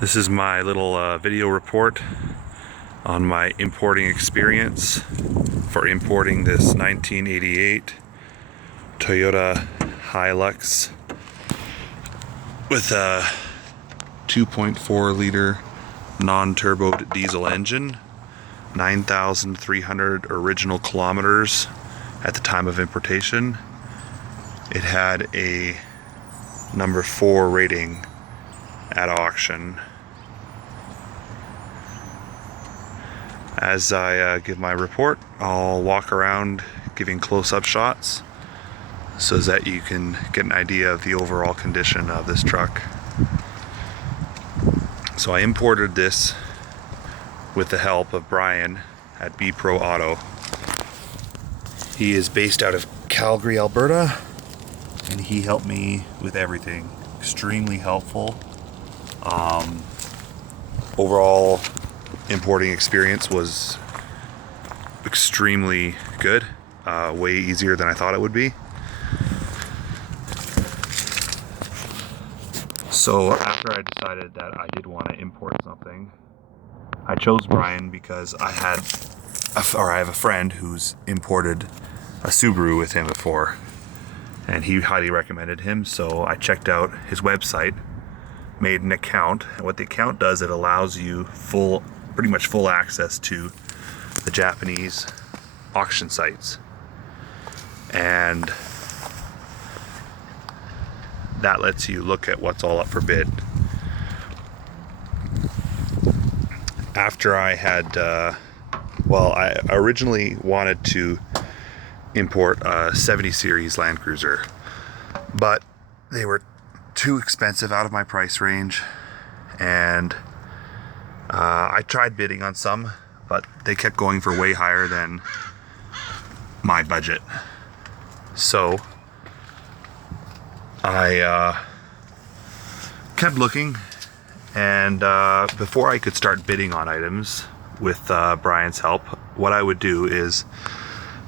This is my little video report on my importing experience for importing this 1988 Toyota Hilux with a 2.4 liter non-turboed diesel engine, 9,300 original kilometers at the time of importation. It had a number 4 rating at auction. As I give my report, I'll walk around giving close-up shots so that you can get an idea of the overall condition of this truck. So I imported this with the help of Brian at B Pro Auto. He is based out of Calgary, Alberta, and he helped me with everything. Extremely helpful. Overall importing experience was extremely good, way easier than I thought it would be. So after I decided that I did want to import something, I chose Brian because I have a friend who's imported a Subaru with him before, and he highly recommended him. So I checked out his website, made an account, and what the account does, it allows you pretty much full access to the Japanese auction sites, and that lets you look at what's all up for bid. After I had I originally wanted to import a 70 series Land Cruiser, but they were too expensive out of my price range, and I tried bidding on some, but they kept going for way higher than my budget. So I kept looking, and before I could start bidding on items with Brian's help, what I would do is,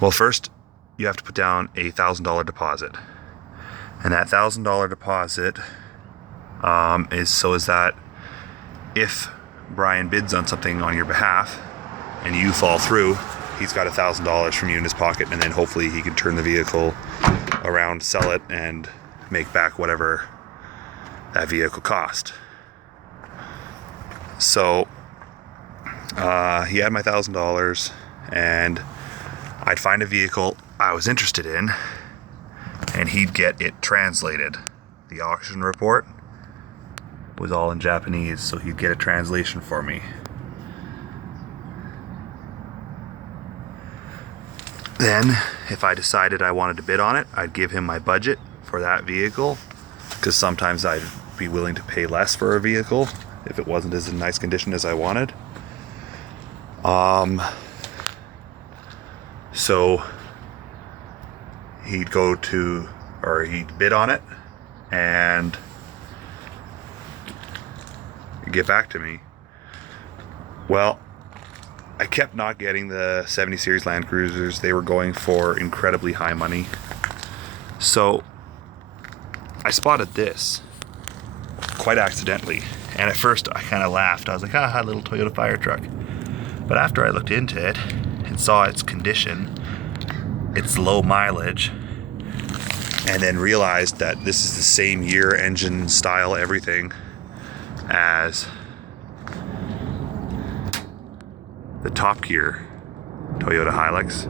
well, first you have to put down a $1,000 deposit. And that $1,000 deposit is that if Brian bids on something on your behalf and you fall through, he's got $1,000 from you in his pocket, and then hopefully he can turn the vehicle around, sell it, and make back whatever that vehicle cost. So he had my $1,000, and I'd find a vehicle I was interested in, and he'd get it translated. The auction report was all in Japanese, so he'd get a translation for me. Then, if I decided I wanted to bid on it, I'd give him my budget for that vehicle, because sometimes I'd be willing to pay less for a vehicle if it wasn't as in nice condition as I wanted. So he'd he'd bid on it and get back to me. Well, I kept not getting the 70 series Land Cruisers. They were going for incredibly high money. So I spotted this quite accidentally, and at first I kind of laughed. I was like, haha, little Toyota fire truck. But after I looked into it and saw its condition, its low mileage, and then realized that this is the same year, engine, style, everything as the top gear Toyota Hilux,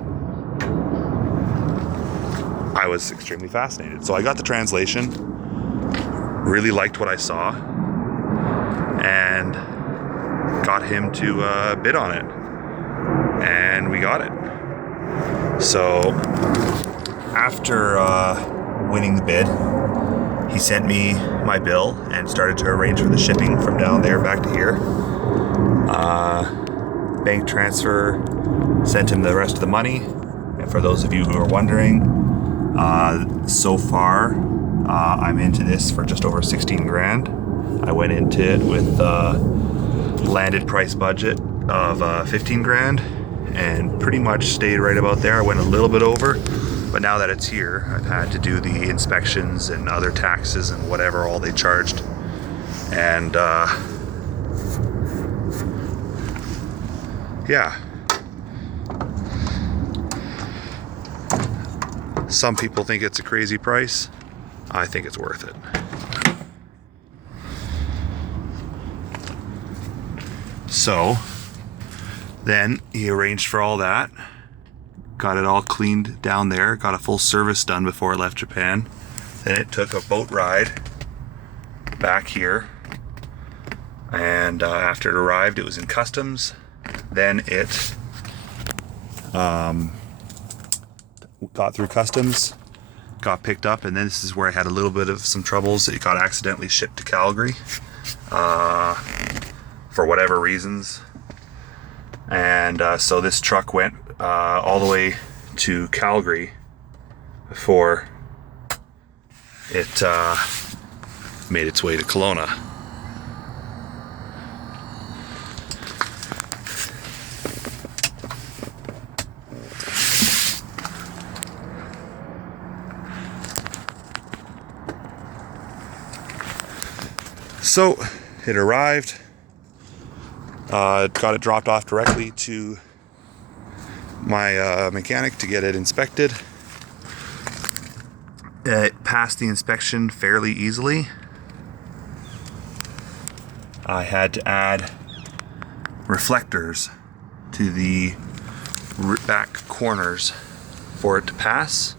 I was extremely fascinated. So I got the translation, really liked what I saw, and got him to bid on it, and we got it. So after winning the bid, he sent me my bill and started to arrange for the shipping from down there back to here. Bank transfer, sent him the rest of the money. And for those of you who are wondering, so far I'm into this for just over 16 grand. I went into it with landed price budget of 15 grand and pretty much stayed right about there. I went a little bit over, but now that it's here, I've had to do the inspections and other taxes and whatever all they charged, and yeah. Some people think it's a crazy price. I think it's worth it. So then he arranged for all that, got it all cleaned down there, got a full service done before it left Japan. Then it took a boat ride back here, and after it arrived, it was in customs. Then it got through customs, got picked up, and then this is where I had a little bit of some troubles. It got accidentally shipped to Calgary for whatever reasons, and so this truck went all the way to Calgary before it made its way to Kelowna. So it arrived, got it dropped off directly to my mechanic to get it inspected. It passed the inspection fairly easily. I had to add reflectors to the back corners for it to pass,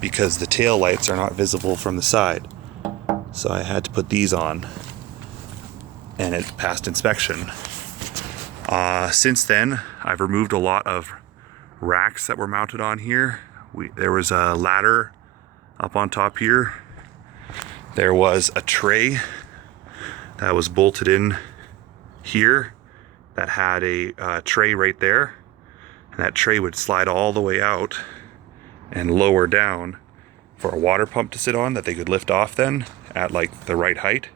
because the tail lights are not visible from the side. So I had to put these on, and it passed inspection. Since then, I've removed a lot of racks that were mounted on here. There was a ladder up on top here. There was a tray that was bolted in here that had a tray right there, and that tray would slide all the way out and lower down for a water pump to sit on that they could lift off then at like the right height.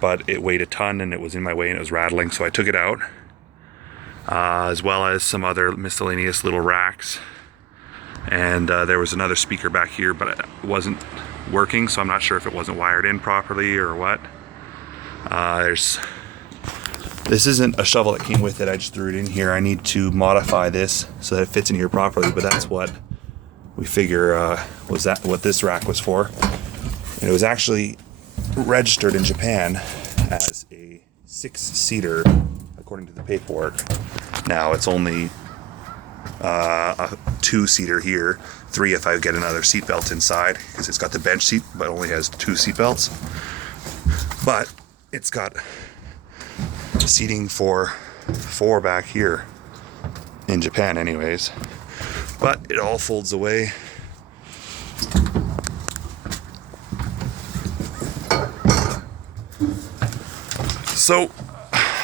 But it weighed a ton and it was in my way and it was rattling, so I took it out, as well as some other miscellaneous little racks. And there was another speaker back here, but it wasn't working, so I'm not sure if it wasn't wired in properly or what. This isn't a shovel that came with it, I just threw it in here. I need to modify this so that it fits in here properly, but that's what we figure was that what this rack was for. And it was actually registered in Japan as a 6-seater according to the paperwork. Now it's only a 2-seater here, 3 if I get another seat belt inside, because it's got the bench seat but only has 2 seat belts. But it's got seating for 4 back here in Japan anyways. But it all folds away. So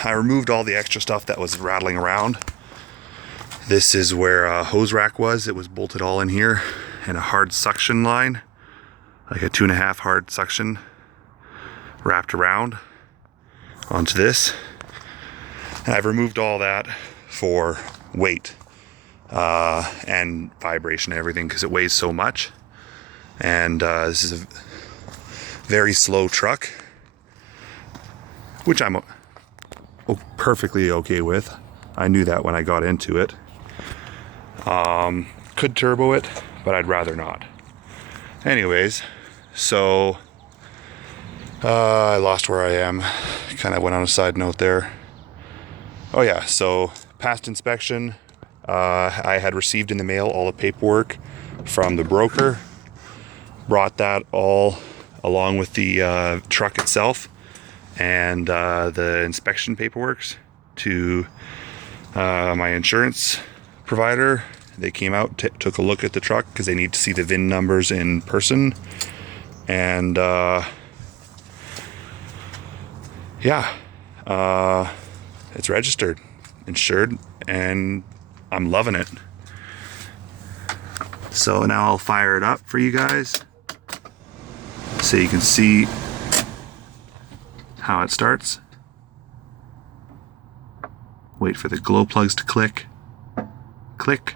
I removed all the extra stuff that was rattling around. This is where a hose rack was. It was bolted all in here, and a hard suction line, like a 2.5 hard suction, wrapped around onto this. And I've removed all that for weight and vibration and everything, because it weighs so much. And this is a very slow truck, which I'm perfectly okay with. I knew that when I got into it. Could turbo it, but I'd rather not. Anyways, so I lost where I am. Kind of went on a side note there. Oh yeah, so past inspection. I had received in the mail all the paperwork from the broker. Brought that all along with the truck itself and the inspection paperwork to my insurance provider. They came out, took a look at the truck because they need to see the VIN numbers in person. And yeah, it's registered, insured, and I'm loving it. So now I'll fire it up for you guys so you can see how it starts. Wait for the glow plugs to click. Click.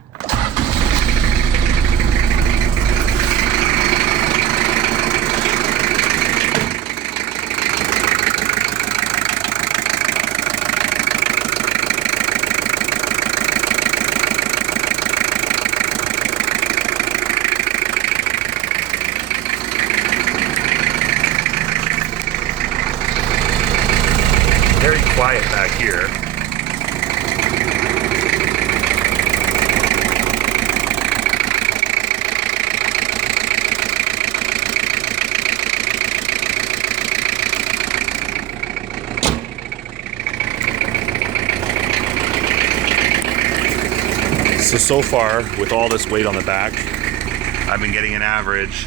very quiet back here. So far, with all this weight on the back, I've been getting an average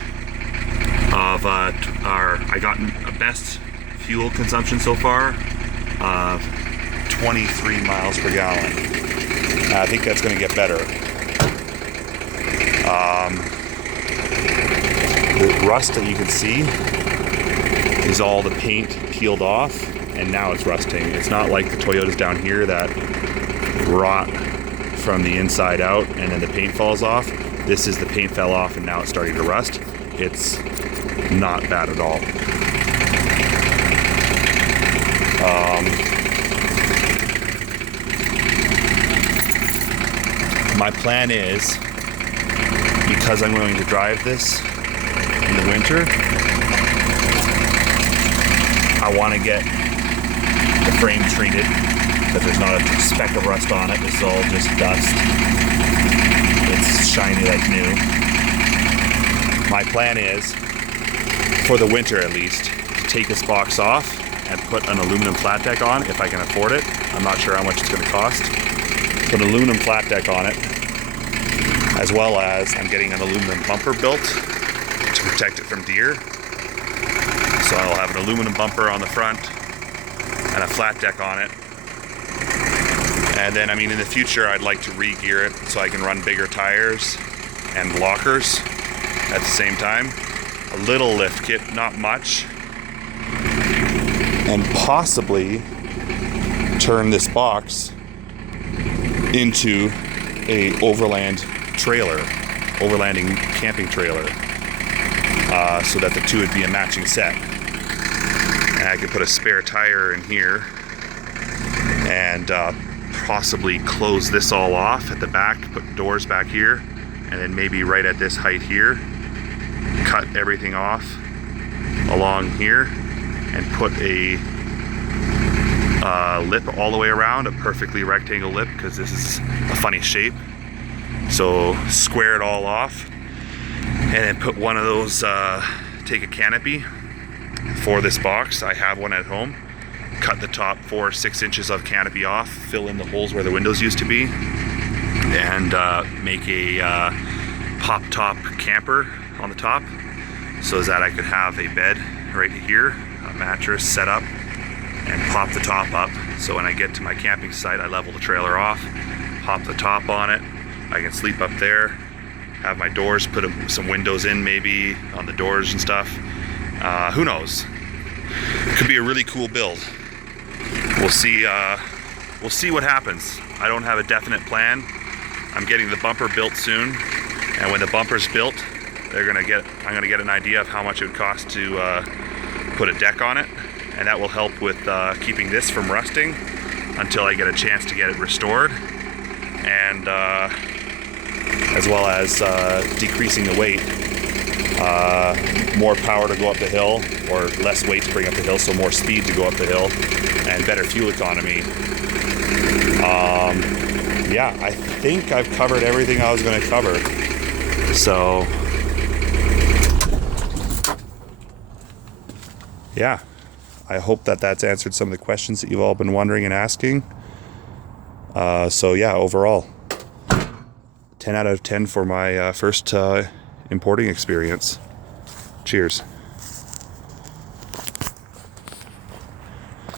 of I got a best fuel consumption so far of 23 miles per gallon. I think that's going to get better. The rust that you can see is all the paint peeled off, and now it's rusting. It's not like the Toyotas down here that rot from the inside out and then the paint falls off. This is the paint fell off and now it's starting to rust. It's not bad at all. My plan is, because I'm going to drive this in the winter, I want to get the frame treated, but there's not a speck of rust on it. This is all just dust. It's shiny like new. My plan is, for the winter at least, to take this box off and put an aluminum flat deck on if I can afford it. I'm not sure how much it's going to cost. Put an aluminum flat deck on it, as well as I'm getting an aluminum bumper built to protect it from deer. So I'll have an aluminum bumper on the front and a flat deck on it. And then, I mean, in the future, I'd like to re-gear it so I can run bigger tires and lockers at the same time. A little lift kit, not much. And possibly turn this box into a overlanding camping trailer, so that the two would be a matching set. And I could put a spare tire in here and possibly close this all off at the back, put doors back here, and then maybe right at this height here, cut everything off along here and put a lip all the way around, a perfectly rectangle lip, because this is a funny shape. So square it all off and then put one of those, take a canopy for this box. I have one at home. Cut the top 4 or 6 inches of canopy off, fill in the holes where the windows used to be, and make a pop top camper on the top, so that I could have a bed right here, a mattress set up, and pop the top up. So when I get to my camping site, I level the trailer off, pop the top on it. I can sleep up there, have my doors, put some windows in maybe on the doors and stuff. Who knows? It could be a really cool build. We'll see what happens. I don't have a definite plan. I'm getting the bumper built soon, and when the bumper's built, I'm gonna get an idea of how much it would cost to put a deck on it, and that will help with keeping this from rusting until I get a chance to get it restored, and as well as decreasing the weight. More power to go up the hill, or less weight to bring up the hill, so more speed to go up the hill, and better fuel economy. Yeah, I think I've covered everything I was going to cover. So, yeah, I hope that that's answered some of the questions that you've all been wondering and asking. So yeah, overall, 10 out of 10 for my first importing experience. Cheers.